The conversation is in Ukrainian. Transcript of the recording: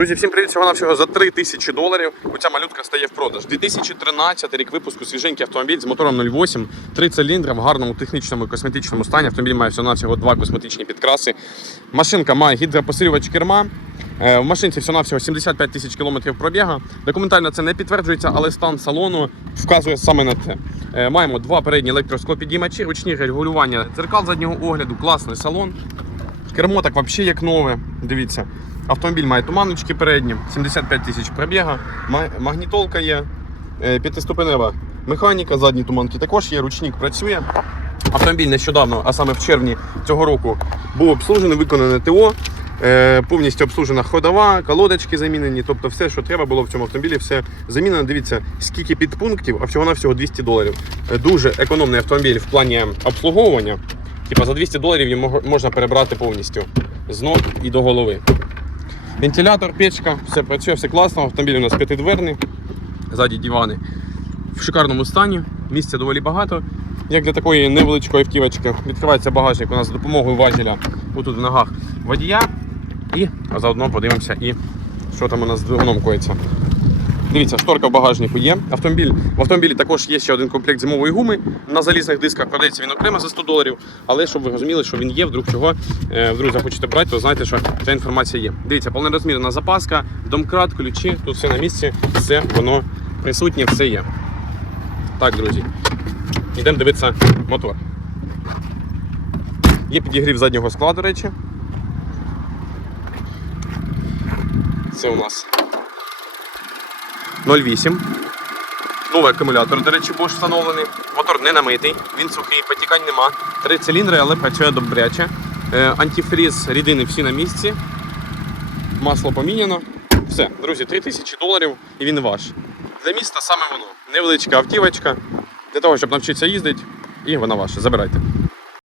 Друзі, всім привіт! Всього навсього за 3 тисячі доларів. Оця малютка стає в продаж. 2013 рік випуску свіженький автомобіль з мотором 0,8, 3 циліндри в гарному технічному і косметичному стані. Автомобіль має всього навсього два косметичні підкраси. Машинка має гідропосилювач керма. Е, В машинці всього навсього 75 тисяч кілометрів пробіга. Документально це не підтверджується, але стан салону вказує саме на це. Е, Маємо два передні електросклопідіймачі, ручні регулювання дзеркал заднього огляду, класний салон. Кермо так взагалі як нове. Дивіться. Автомобіль має туманочки передні, 75 тисяч пробіга, магнітолка є, е, п'ятиступенева механіка, задні туманки також є, ручник працює. Автомобіль нещодавно, а саме в червні цього року, був обслужений, виконане ТО, е, повністю обслужена ходова, колодочки замінені, тобто все, що треба було в цьому автомобілі, все замінено. Дивіться, скільки підпунктів, а всього навсього 200 доларів. Е, Дуже економний автомобіль в плані обслуговування. Типа за 200 доларів можна перебрати повністю з ног і до голови. Вентилятор, печка, все працює, все класно. Автомобіль у нас п'ятидверний, ззаді дивани в шикарному стані. Місця доволі багато. Як для такої невеличкої автівочки, відкривається багажник у нас за допомогою важеля отут в ногах водія. І заодно подивимося, і що там у нас з двигуном коїться. Дивіться, шторка в багажнику є. Автомобіль, в автомобілі також є ще один комплект зимової гуми. На залізних дисках продається він окремо за 100 доларів. Але щоб ви розуміли, що він є, вдруг чого, е, вдруг захочете брати, то знаєте, що ця інформація є. Дивіться, повнорозмірна запаска, домкрат, ключі, тут все на місці, все воно присутнє, все є. Так, друзі. Йдемо дивитися мотор. Є підігрів заднього скла, до речі. Це у нас 0,8. Новий акумулятор, до речі, Bosch встановлений. Мотор не намитий, він сухий, потікань нема. Три циліндри, але працює добряче. Е, Антифріз, рідини всі на місці. Масло поміняно. Все, друзі, 3000 доларів і він ваш. Для міста саме воно. Невеличка автівочка. Для того, щоб навчитися їздити, і вона ваша. Забирайте.